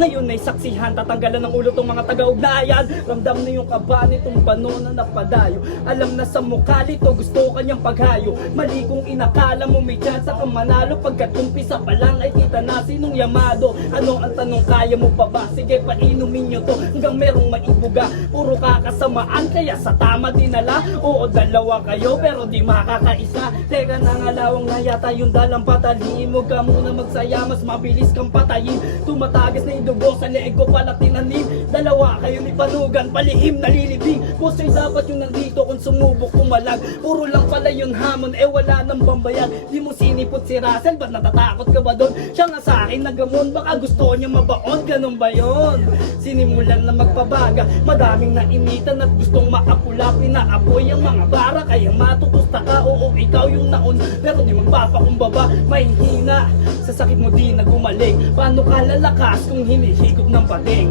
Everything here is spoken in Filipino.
Ngayon ay saksihan, tatanggalan ng ulo tong mga taga-ugnayan. Ramdam na yung kaba nitong bano na napadayo. Alam na sa mukha nito gusto kanyang paghayo. Mali kung inakala mo may chance ka manalo, pagkat umpisa pa lang ay kita na sinong yamado. Ano ang tanong, kaya mo pa ba? Sige, painumin nyo to hanggang merong maibuga. Puro kakasamaan kaya sa tama dinala. Oo, dalawa kayo pero di makakaisa. Teka na nga, lawang na yata yung dalang pataliin. Huwag ka muna magsaya, mas mabilis kang patayin. Tumatagas na yung dugo sa leeg ko pala tinanim. Dalawa kayo ni Panugan, palihim nalilibing. Boss'y dapat yung nandito kung sumubok pumalag. Puro lang pala yung hamon, wala nang bambayan. Di mo sinipot si Russell, ba't natatakot ka ba doon? Siya nga sa akin nagamon, baka gusto niya mabaon. Ganun ba yun? Sinimulan na magpabaga, madaming nainitan at gustong maapula. Pinaapoy ang mga bara, kaya matutusta ka. Oo, ikaw yung naon, pero di magpapakumbaba. May hina, sa sakit mo di na gumaling. Paano ka lalakas kung hinihigop ng pating?